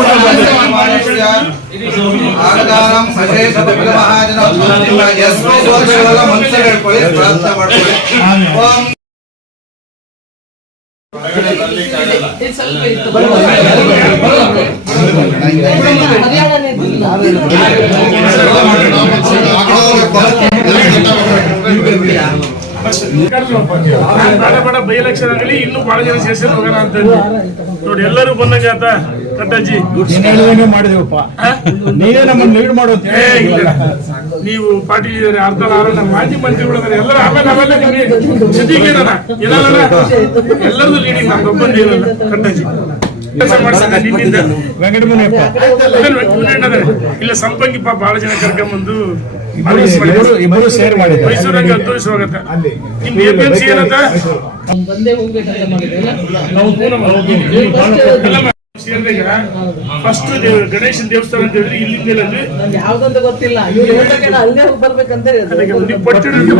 ಉದವ ಆಗದಾನಂ ಸಶೇಷ ಮಹಾಜನ ಎಸ್ಮೈ ದೋಷಗಳ ಮನಸ್ಸು ಹೇಳ್ಕೊಳ್ಳಿ ಪ್ರಾರ್ಥನೆ ಮಾಡ್ಕೊಳ್ಳಿ ಓಂ ಬೇಡ ಬೇಡ ಬೈ ಎಲೆಕ್ಷನ್ ಆಗಲಿ ಇನ್ನೂ ಬಹಳ ಜನ ಸೇರ್ಸಿ ಹೋಗೋಣ ಅಂತ ಹೇಳಿ. ನೋಡಿ ಎಲ್ಲರೂ ಬಂದಂಗ ಆತ ಕಟ್ಟಜ್ಜಿ. ಮಾಡಿದೆವಪ್ಪ? ನೀನೇ ನಮ್ಮನ್ನ ಲೀಡ್ ಮಾಡೋ ಅಂತ. ನೀವು ಪಾಟೀಲ್ ಇದ್ದಾರೆ ಅರ್ಧ ನಾರಾಯಣ ಮಾಜಿ ಮಂತ್ರಿಗಳು ಇದ್ದಾರೆ ಎಲ್ಲರೂ ಆಮೇಲೆ ಆಮೇಲೆ ಏನಲ್ಲ ಎಲ್ಲರದು ಲೀಡಿಂಗ್ ಒಬ್ಬಂದು ಏನಲ್ಲ ಕಟ್ಟಜ್ಜಿ. ಇಲ್ಲ ಸಂಪಂಗಿಪ್ಪ ಬಹಳ ಜನ ಕರ್ಕೊಂಬಂದು ಇಬ್ಬರು ಸೇರ್ ಮಾಡಿದ್ದಾರೆ. ಮೈಸೂರಂಗೆ ಏನಂತ? ಬಂದೇ ಹೋಗ್ಬೇಕಂತ ಮಾಡಿದ್ರಲ್ಲ ನಾವು ಪೂರ್ಣ ಫಸ್ಟ್ ಗಣೇಶನ ದೇವಸ್ಥಾನ ಅಂತ ಹೇಳಿದ್ರೆ ಇಲ್ಲಿಂದ ಯಾವ್ದಂತ ಗೊತ್ತಿಲ್ಲ. ಅಲ್ಲೇ ಹೋಗಿ ಬರ್ಬೇಕಂತ ಹೇಳಿದ್ರು. ನೀವು